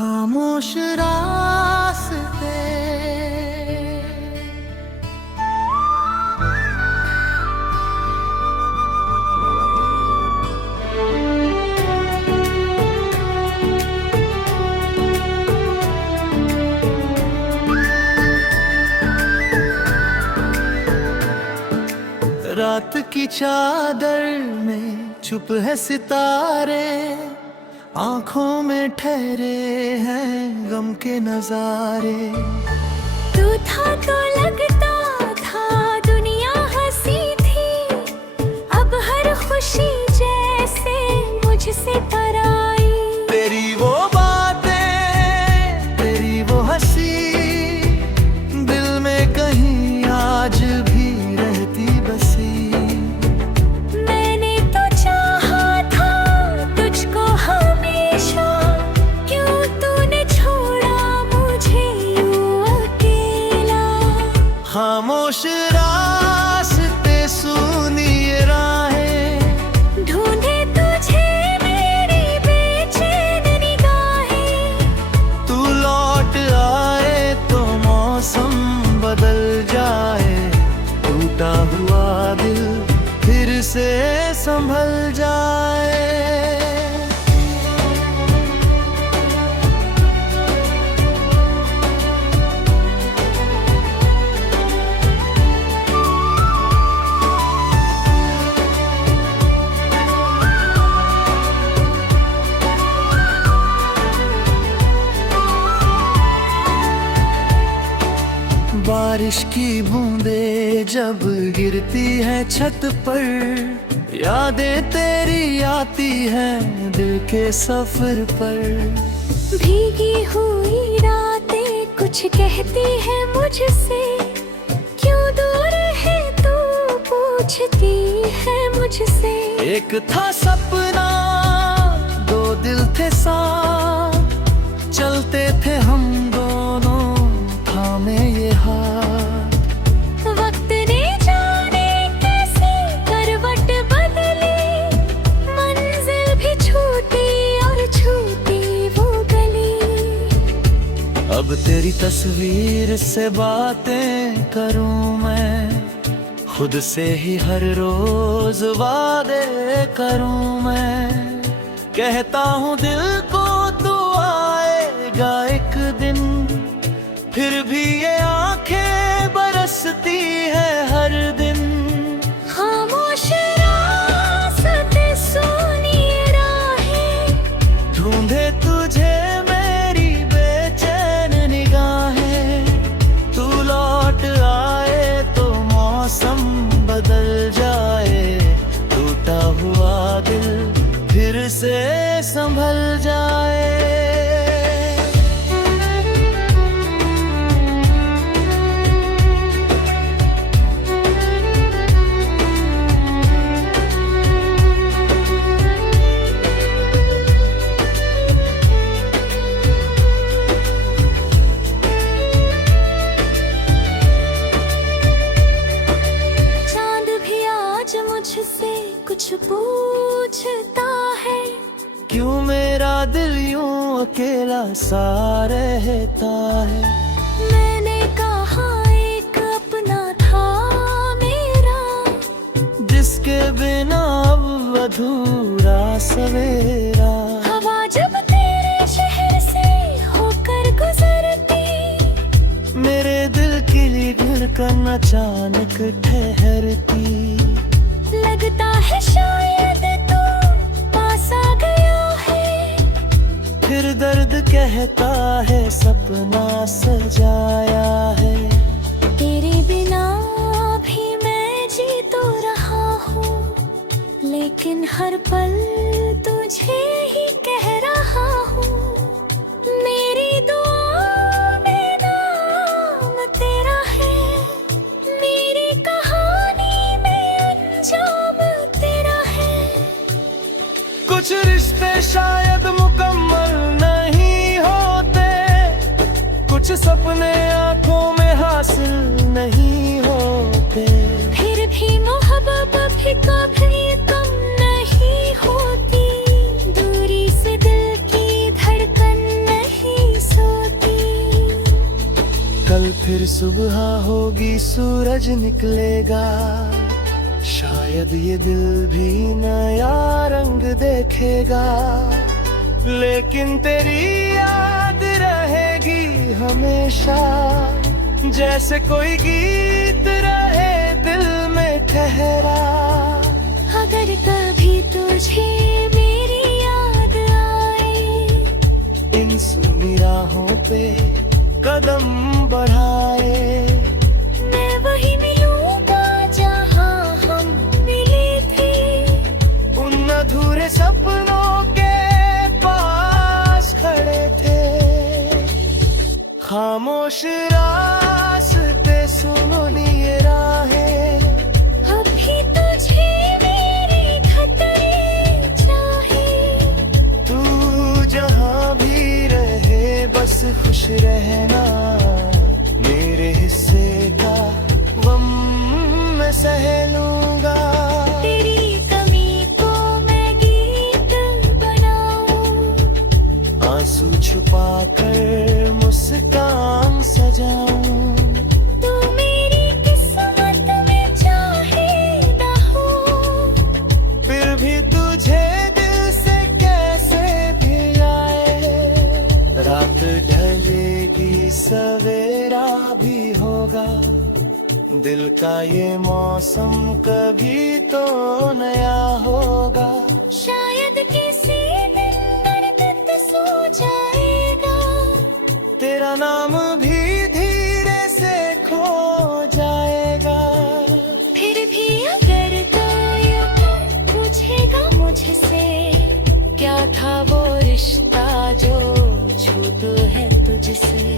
खामोश रास्ते। रात की चादर में चुप है सितारे, आंखों में ठहरे हैं गम के नजारे। तू था तो लगता था दुनिया हंसी थी, अब हर खुशी जैसे मुझसे पराई। तेरी वो बातें, तेरी वो हंसी, दिल में कहीं आज भी रहती बसी। मैंने तो चाहा था तुझको हमेशा, क्यों तूने छोड़ा मुझे यूं अकेला। खामोश रास्ते, सुनी राहें, ढूंढे तुझे मेरी बेचैन निगाहें। तू लौट आए तो मौसम बदल जाए, टूटा हुआ दिल फिर से संभल जाए। बारिश की बूंदें जब गिरती है छत पर, यादें तेरी आती हैं दिल के सफर पर। भीगी हुई रातें कुछ कहती है मुझसे, क्यों दूर है तू पूछती है मुझसे। एक था सपना, दो दिल थे साथ, चलते थे हम दोनों थामे ये हाथ। वक्त ने जाने कैसे करवट बदली, मंजिल भी छूटी और छूटी वो गली। अब तेरी तस्वीर से बातें करूं मैं, खुद से ही हर रोज वादे करूं मैं। कहता हूँ दिल को तू आएगा एक दिन, फिर भी ये आंखें बरसती है हर दिन। खामोश रास्ते, सुनी राहें, ढूंढे तुझे मेरी बेचैन निगाहें। तू लौट आए तो मौसम बदल जाए, टूटा हुआ दिल फिर से संभल जाए। मुझसे कुछ पूछता है, क्यों मेरा दिल यूं अकेला सा रहता है। मैंने कहा एक अपना था मेरा, जिसके बिना अब अधूरा सवेरा। हवा जब तेरे शहर से होकर गुजरती, मेरे दिल की धड़कन अचानक ठहरती। लगता है शायद तू पास आ गया है, फिर दर्द कहता है सपना सजाया है। तेरे बिना भी मैं जी तो रहा हूँ, लेकिन हर पल तुझे ही कह रहा हूँ। मेरी दुआ में नाम तेरा है, मेरी कहानी में अंजाम तेरा है। कुछ रिश्ते शायद मुकम्मल नहीं होते, कुछ सपने आंखों में हासिल नहीं होते। फिर भी मोहब्बत भी कभी कम नहीं होती, दूरी से दिल की धड़कन नहीं फिर सुबह होगी, सूरज निकलेगा, शायद ये दिल भी नया रंग देखेगा। लेकिन तेरी याद रहेगी हमेशा, जैसे कोई गीत रहे दिल में ठहरा। अगर कभी तुझे मेरी याद आए, इन सूनी राहों पे कदम बढ़ाए, मैं वही मिलूंगा जहाँ हम मिले थे। उन अधूरे सपनों के पास खड़े थे। खामोश रास्ते सुनिए राहें, अभी तुझे मेरे खतरे चाहे। तू जहाँ भी रहे बस खुश रहना। मेरे हिस्से का गम मैं सह लूंगा। तेरी कमी को मैं गीत बनाऊं, आंसू छुपा कर मुस्कान सजाऊं। तू मेरी किस्मत में चाहे न हो, फिर भी तुझे दिल से कैसे भी आए। रात ढलेगी सवेरा भी होगा, दिल का ये मौसम कभी तो नया होगा। शायद किसी दिन दर्द सो जाएगा, तेरा नाम भी धीरे से खो जाएगा। फिर भी अगर कोई पूछेगा मुझसे, क्या था वो रिश्ता जो छूट है तुझसे,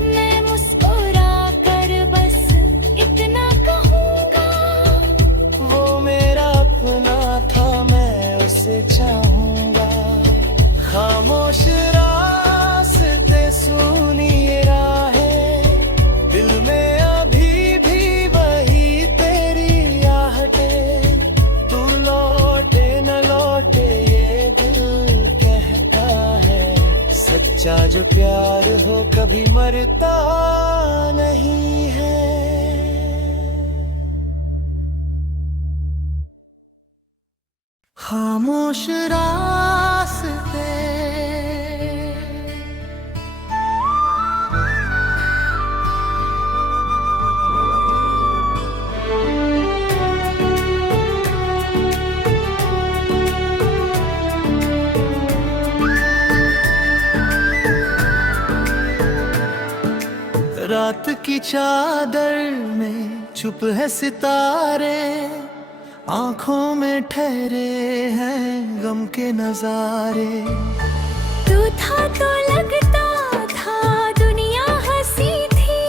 मैं मुस्कुरा कर बस इतना कहूँगा, वो मेरा अपना था मैं उसे चाहूंगा। खामोश रास्ते सुनिए राहें, दिल में अभी भी वही तेरी आहटें। तू लौटे न लौटे ये दिल कहता है, सच्चा जो प्यार हो कभी मरता नहीं है। खामोश रास्ते। रात की चादर में चुप है सितारे, आंखों में ठहरे हैं गम के नजारे। तू था तो लगता था दुनिया हंसी थी,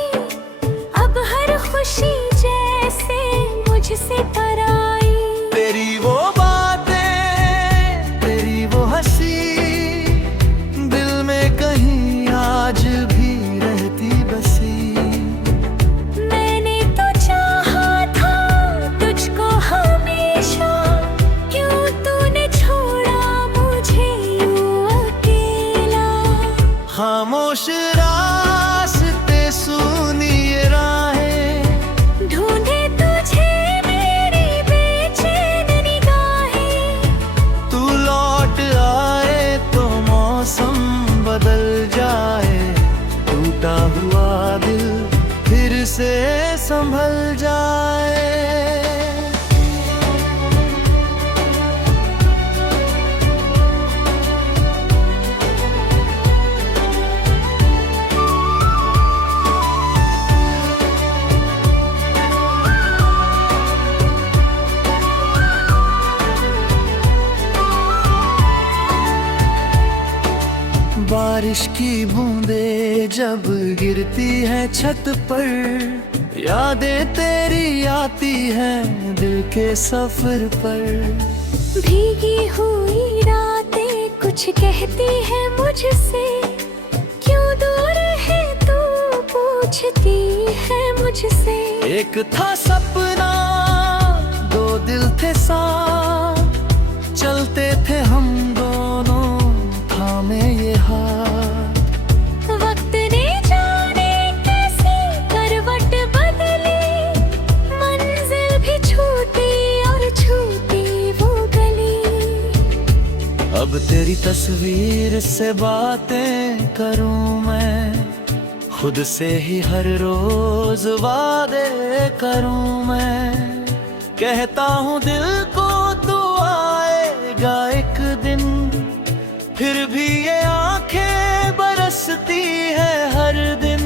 अब हर खुशी जैसे मुझसे पराई। तेरी वो बातें, तेरी वो हंसी, दिल में कहीं आज भी रहती बसी। मैंने तो चाहा था तुझको हमेशा, क्यों तूने छोड़ा मुझे यूं अकेला। खामोश रास्ते सुनिए राहें, ढूंढे तुझे मेरी बेचैन निगाहें। तू लौट आए तो मौसम बदल जाए। टूटा हुआ दिल फिर से संभल जाए। बारिश की बूंदें जब गिरती है छत पर, यादें तेरी आती हैं दिल के सफर पर। भीगी हुई रातें कुछ कहती है मुझसे, क्यों दूर है तू पूछती है मुझसे। एक था सपना, दो दिल थे साथ, चलते थे हम दोनों थामे ये हाथ। वक्त ने जाने कैसे जब तेरी तस्वीर से बातें करूं मैं, खुद से ही हर रोज वादे करूं मैं। कहता हूँ दिल को तू आएगा एक दिन, फिर भी ये आंखें बरसती है हर दिन।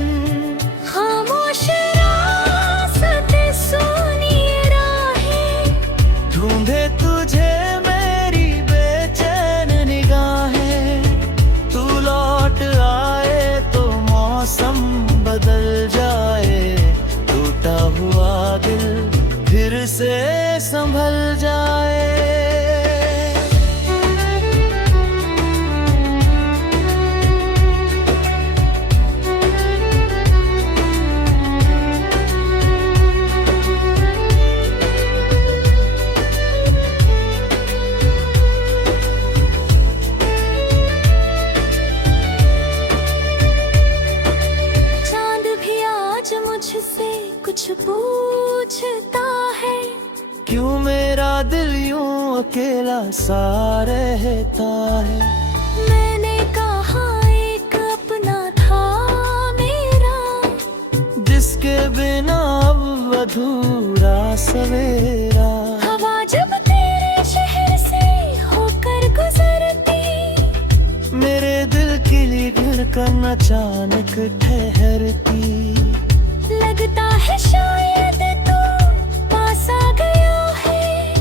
खामोश रास्ते सुनी राहें, ढूंढे तुझे मेरी बेचैन निगाहें। तू लौट आए तो मौसम बदल जाए, टूटा हुआ दिल फिर से संभल जाए। मुझसे कुछ पूछता है, क्यों मेरा दिल यूं अकेला सा रहता है। मैंने कहा एक अपना था मेरा, जिसके बिना अब अधूरा सवेरा। हवा जब तेरे शहर से होकर गुजरती, मेरे दिल की धड़कन अचानक ठहरती। लगता है शायद तो पास आ गया है,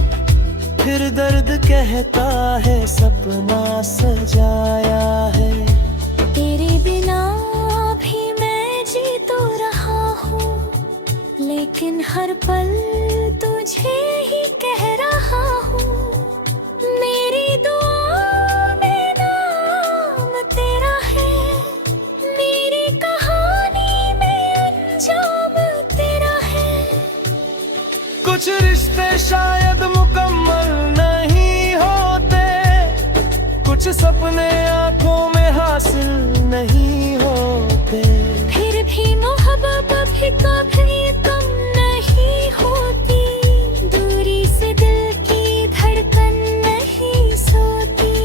फिर दर्द कहता है सपना सजाया है। तेरे बिना भी मैं जी तो रहा हूँ, लेकिन हर पल तुझे ही कह रहा हूँ। मेरी दुआ में नाम तेरा है, मेरी कहानी में अंजाम तेरा है। कुछ रिश्ते शायद मुकम्मल नहीं होते, कुछ सपने आंखों में हासिल नहीं होते। फिर भी मोहब्बत भी कभी कम नहीं होती, दूरी से दिल की धड़कन नहीं सोती।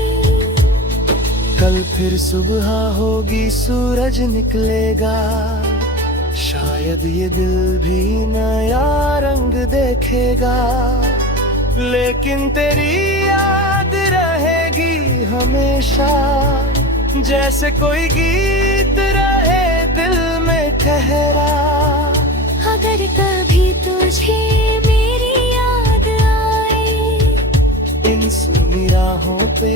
कल फिर सुबह होगी, सूरज निकलेगा, शायद ये दिल भी नया रंग देखेगा। लेकिन तेरी याद रहेगी हमेशा, जैसे कोई गीत रहे दिल में ठहरा। अगर कभी तुझे मेरी याद आए, इन सुनी राहों पे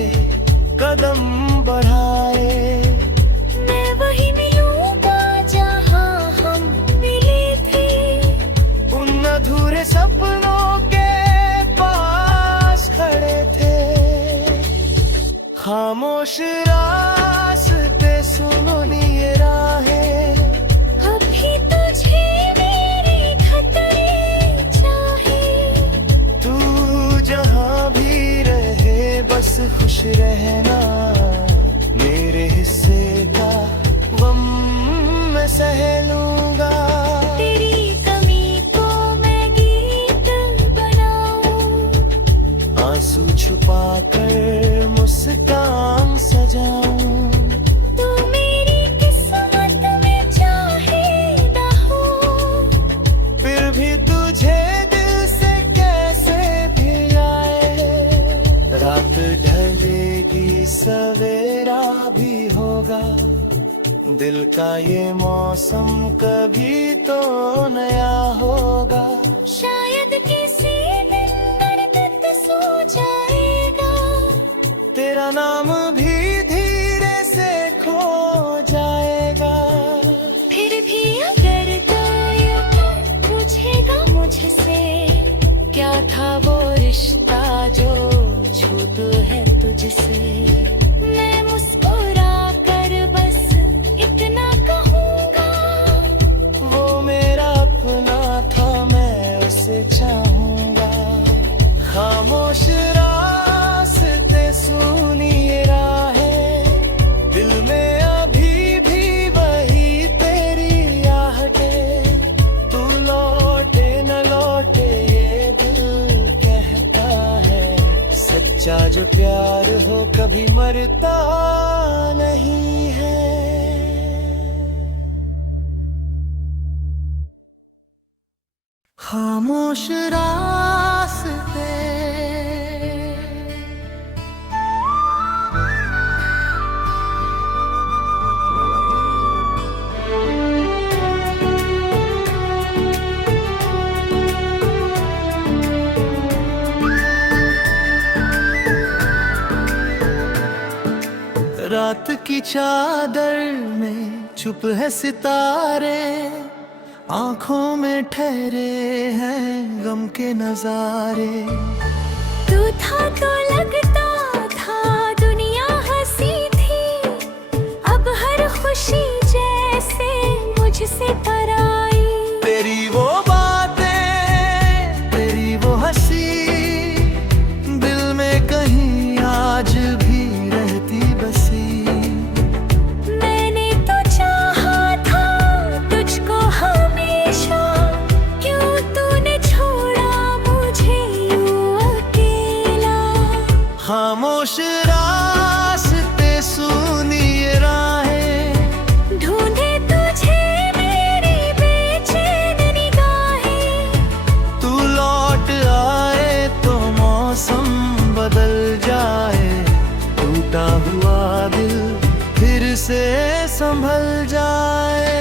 कदम बढ़ाए। मैं वही मिलूंगा जहाँ हम मिले थे, उन अधूरे सपनों के पास खड़े थे। खामोश रास्ते सुनो ये राहें, अभी तुझे मेरे खतरे चाहे। तू जहाँ भी रहे बस खुश रहना। मेरे हिस्से का गम मैं सह लूंगा। तेरी कमी को मैं गीत बनाऊं, आंसू छुपा कर मुस्कान सजाऊं। तू मेरी किस्मत में चाहे न हो, फिर भी तुझे दिल से कैसे भी आए। रात ढलेगी सवेरा भी होगा, दिल का ये मौसम कभी तो नया होगा। शायद किसी दिन दर्द सो जाएगा, तेरा नाम भी धीरे से खो जाएगा। फिर भी अगर कोई पूछेगा मुझसे, क्या था वो रिश्ता जो छूट है तुझसे, मैं मुस्कुरा कर बस इतना कहूँगा, वो मेरा अपना था मैं उसे चाहूंगा। खामोश रास्ते सुनिए राहें, दिल में अभी भी वही तेरी आहटें। तू लौटे न लौटे ये दिल कहता है, सच्चा जो प्यार हो कभी मरता नहीं है। खामोश रास्ते रात की चादर में चुप है सितारे, आंखों में ठहरे हैं गम के नजारे। तू था तो लगता था दुनिया हंसी थी, अब हर खुशी जैसे मुझसे पराई। तेरी वो बातें, तेरी वो हंसी, दिल में कहीं आज भी रहती बसी। मैंने तो चाहा था तुझको हमेशा, क्यों तूने छोड़ा मुझे यूं अकेला। खामोश रास्ते सुनी ये राहें, ढूंढे तुझे मेरी बेचैन निगाहें। तू लौट आए तो मौसम बदल जाए, टूटा हुआ दिल फिर से संभल जाए।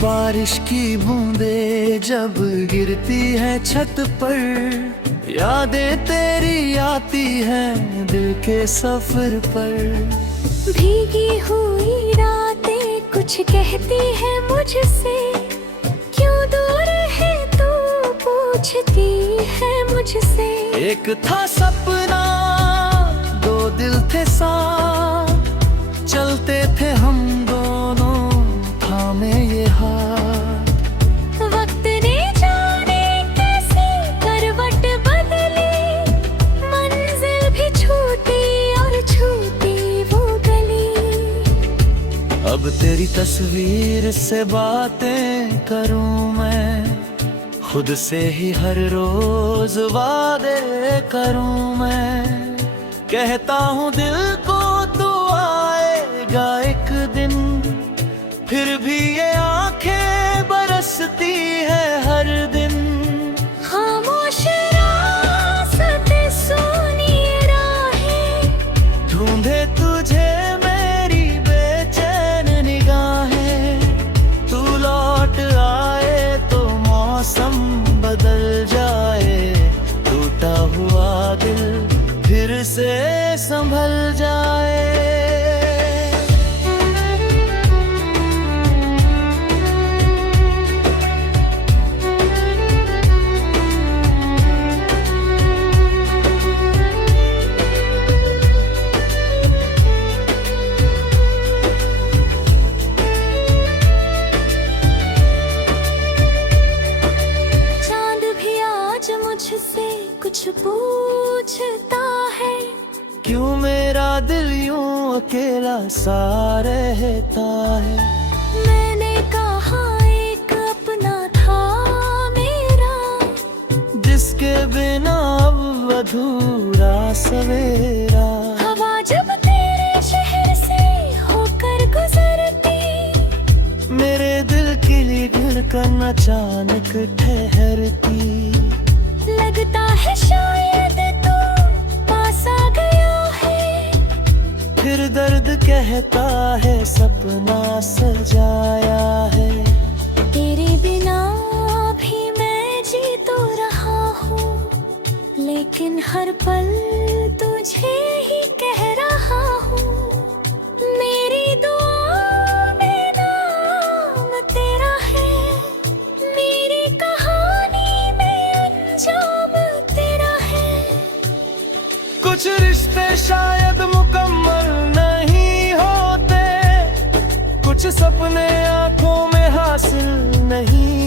बारिश की बूंदें जब गिरती है छत पर, यादें तेरी आती हैं दिल के सफर पर। भीगी हुई रातें कुछ कहती है मुझसे, क्यों दूर है तू पूछती है मुझसे। एक था सपना, दो दिल थे साथ, चलते थे हम दोनों थामे ये हाथ। वक्त ने जाने कैसे करवट बदली, मंजिल भी छूटी और छूटी वो गली। अब तेरी तस्वीर से बातें करूं मैं, खुद से ही हर रोज वादे करूं मैं। कहता हूँ दिल को तू आएगा एक दिन, फिर भी ये आंखें बरसती है हर दिन। खामोश रास्ते सुनी राहें, ढूंढे तुझे मेरी बेचैन निगाहें। तू लौट आए तो मौसम बदल जाए, टूटा हुआ दिल फिर से संभल जाए। मुझसे कुछ पूछता है, क्यों मेरा दिल यूं अकेला सा रहता है। मैंने कहा एक अपना था मेरा, जिसके बिना अब अधूरा सवेरा। हवा जब तेरे शहर से होकर गुजरती, मेरे दिल की धड़कन अचानक ठहरती। लगता है शायद तू पास आ गया है, फिर दर्द कहता है सपना सजाया है। तेरे बिना भी मैं जी तो रहा हूँ, लेकिन हर पल तुझे ही कह रहा हूँ। मेरी दुआ में नाम तेरा है, मेरी कहानी में अंजाम तेरा है। कुछ रिश्ते शायद मुकम्मल नहीं होते, कुछ सपने आंखों में हासिल नहीं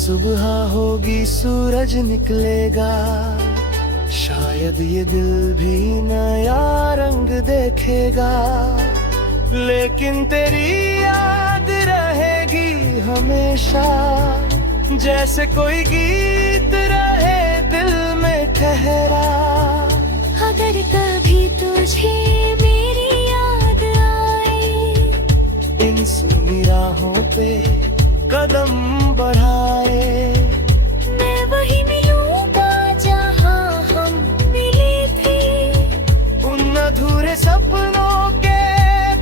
सुबह होगी सूरज निकलेगा, शायद ये दिल भी नया रंग देखेगा। लेकिन तेरी याद रहेगी हमेशा, जैसे कोई गीत रहे दिल में ठहरा। अगर कभी तुझे मेरी याद आए, इन सुनी राहों पे कदम बढ़ाए, मैं वही मिलूंगा जहाँ हम मिले थे। उन अधूरे सपनों के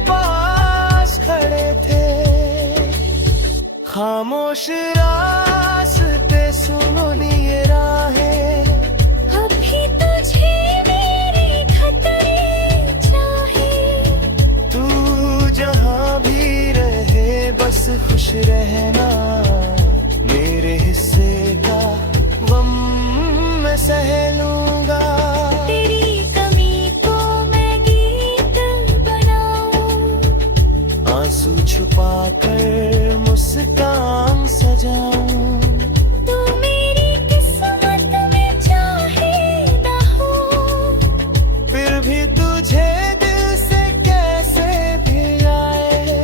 पास खड़े थे। खामोश रास्ते सुनो ये राहें, अभी तुझे मेरे खतरे चाहे। तू जहाँ भी रहे बस खुश रहना। मेरे हिस्से का गम मैं सह लूंगा। तेरी कमी को मैं गीत बनाऊं, आंसू छुपा कर मुस्कान सजाऊं। तू मेरी किस्मत में चाहे ना हो, फिर भी तुझे दिल से कैसे भी आए।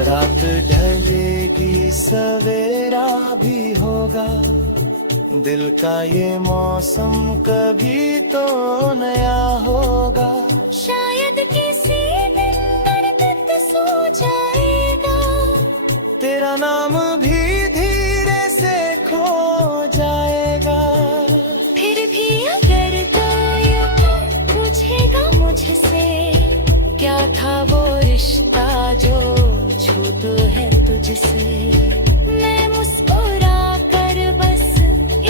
रात ढलेगी सवेरा भी होगा, दिल का ये मौसम कभी तो नया होगा। शायद किसी दिन दर्द सो जाएगा, तेरा नाम भी धीरे से खो जाएगा। फिर भी अगर कोई पूछेगा मुझसे, क्या था वो रिश्ता जो छूट है तुझसे, मैं मुस्कुरा कर बस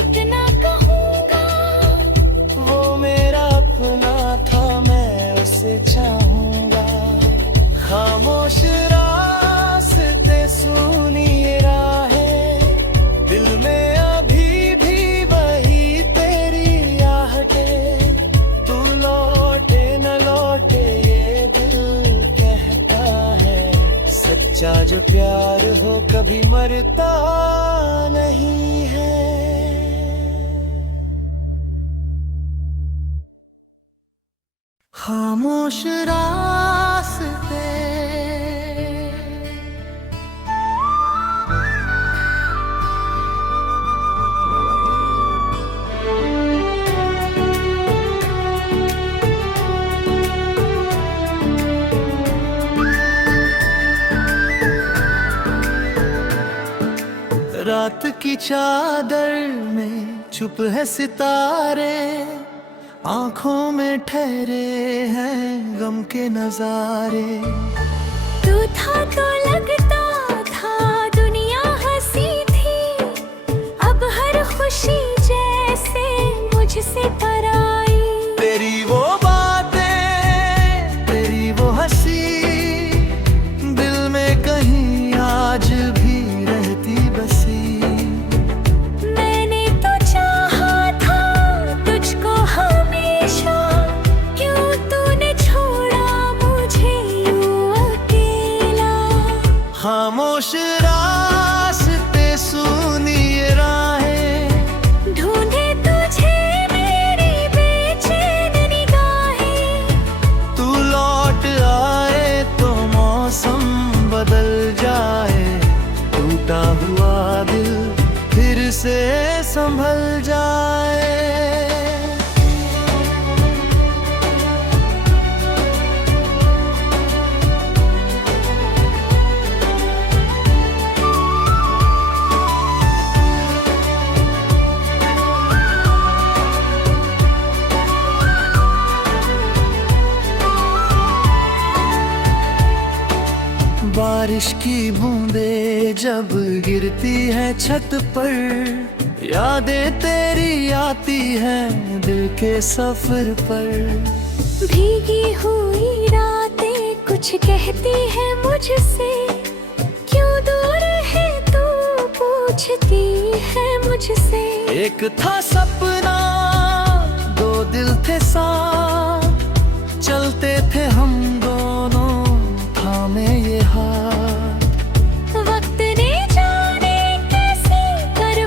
इतना कहूँगा, वो मेरा अपना था मैं उसे चाहूंगा। खामोश रास्ते सुनिए राहें, दिल में अभी भी वही तेरी आहटें। तू लौटे न लौटे ये दिल कहता है, सच्चा जो प्यार हो कभी मरता नहीं है। खामोश रास्ते। रात की चादर में चुप है सितारे, आंखों में ठहरे हैं गम के नजारे। तू था तो लगता था दुनिया हंसी थी, अब हर खुशी जैसे मुझसे पराई। तेरी वो बातें, तेरी वो हंसी, दिल में कहीं आज भी रहती बसी। मैंने तो चाहा था तुझको हमेशा, क्यों तूने छोड़ा मुझे यूं अकेला। खामोश रास्ते सुनिए राहें, ढूंढे तुझे मेरी बेचैन निगाहें। तू लौट आए तो मौसम बदल जाए। टूटा हुआ दिल फिर से संभल जाए। बारिश की बूंदें जब गिरती है छत पर, यादें तेरी आती हैं दिल के सफर पर। भीगी हुई रातें कुछ कहती है मुझसे, क्यों दूर है तू पूछती है मुझसे। एक था सपना, दो दिल थे साथ, चलते थे हम दोनों थामे ये हाथ। वक्त ने जाने कैसे कर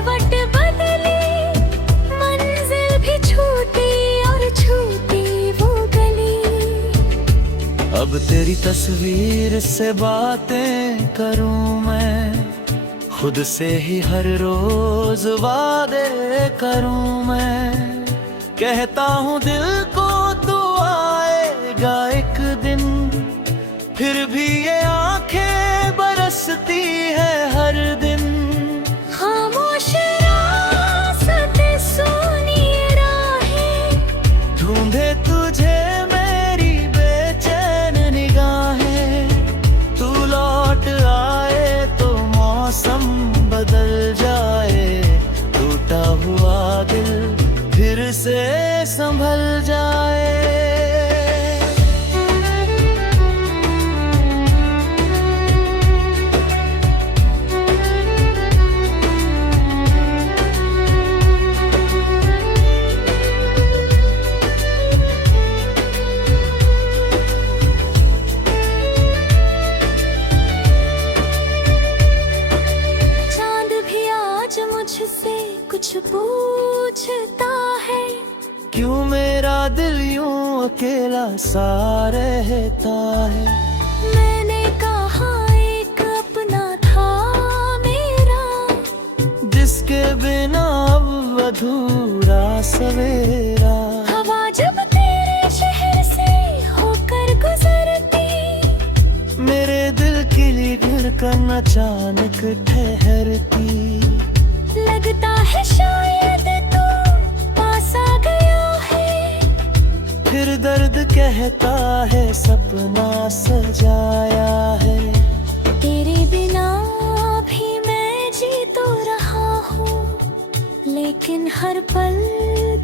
अब तेरी तस्वीर से बातें करूं मैं, खुद से ही हर रोज वादे करूं मैं। कहता हूँ दिल को तू आएगा एक दिन, फिर भी ये आंखें बरसती है हर दिन। खामोश रास्ते सुनी राहें, ढूंढे तुझे मेरी बेचैन निगाहें। तू लौट आए तो मौसम बदल जाए, टूटा हुआ दिल फिर से संभल जाए। कुछ पूछता है, क्यों मेरा दिल यूं अकेला सा रहता है। मैंने कहा एक अपना था मेरा, जिसके बिना अब अधूरा सवेरा। हवा जब तेरे शहर से होकर गुजरती, मेरे दिल की धड़कन अचानक ठहरती। लगता है शायद तू पास आ गया है, फिर दर्द कहता है सपना सजाया है। तेरे बिना भी मैं जी तो रहा हूँ, लेकिन हर पल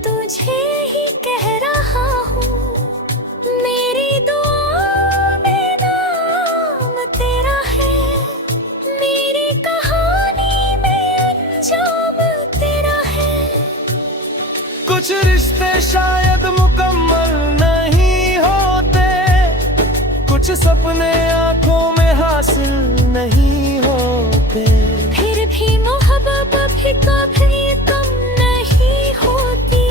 तुझे ही कह रहा हूँ। मेरी दुआ में नाम तेरा है, मेरी कहानी में अंजाम तेरा है। कुछ रिश्ते शायद मुकम्मल नहीं होते, कुछ सपने आंखों में हासिल नहीं होते। फिर भी मोहब्बत भी कभी कम नहीं होती,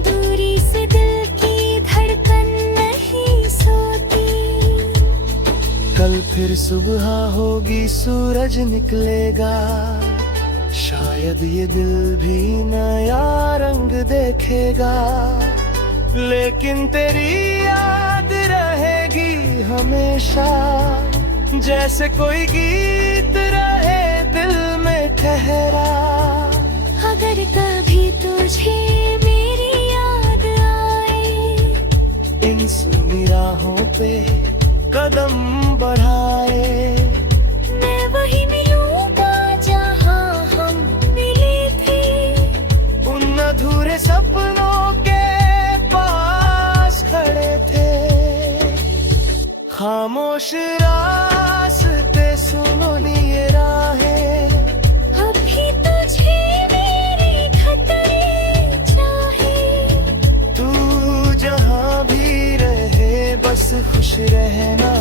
दूरी से दिल की धड़कन नहीं सोती। कल फिर सुबह होगी, सूरज निकलेगा, शायद ये दिल भी नया रंग देखेगा। लेकिन तेरी याद रहेगी हमेशा, जैसे कोई गीत रहे दिल में ठहरा। अगर कभी तुझे मेरी याद आए, इन सुनी राहों पे कदम बढ़ाए। मैं वही मिलूंगा जहाँ हम मिले थे, उन अधूरे सपनों के पास खड़े थे। खामोश रास्ते सुनो ये राहें, अभी तुझे मेरी खतरे चाहे। तू जहाँ भी रहे बस खुश रहना।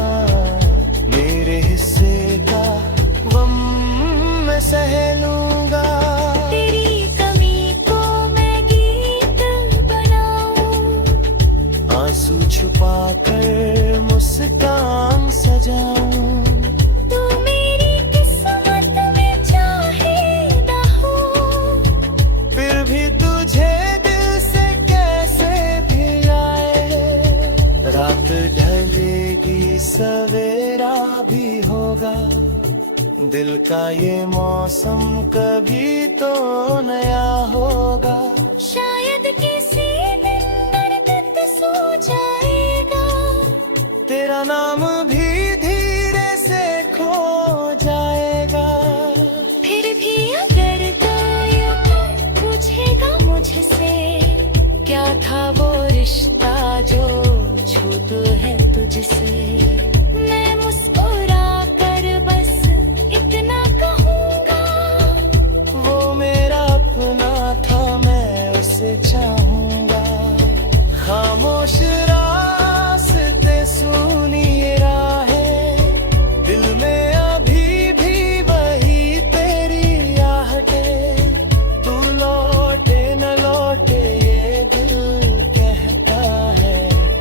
मेरे हिस्से का गम मैं सह लूंगा। तेरी कमी को मैं गीत बनाऊं, आंसू छुपा कर मुस्कान सजाऊं। तू मेरी किस्मत में चाहे ना हो, फिर भी तुझे दिल से कैसे भी आए। रात ढलेगी सवेरा भी होगा, दिल का ये मौसम कभी तो नया होगा। शायद किसी दिन दर्द सो जाएगा, तेरा नाम भी धीरे से खो जाएगा। फिर भी अगर कोई पूछेगा मुझसे, क्या था वो रिश्ता जो छूट है तुझसे, मैं मुस्कुरा कर बस इतना कहूँगा, वो मेरा अपना था मैं उसे चाहूंगा। खामोश रास्ते सुनिए राहें, दिल में अभी भी वही तेरी आहटें। तू लौटे न लौटे ये दिल कहता है,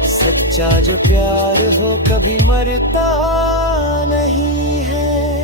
सच सच्चा जो प्यार हो कभी मरता नहीं है।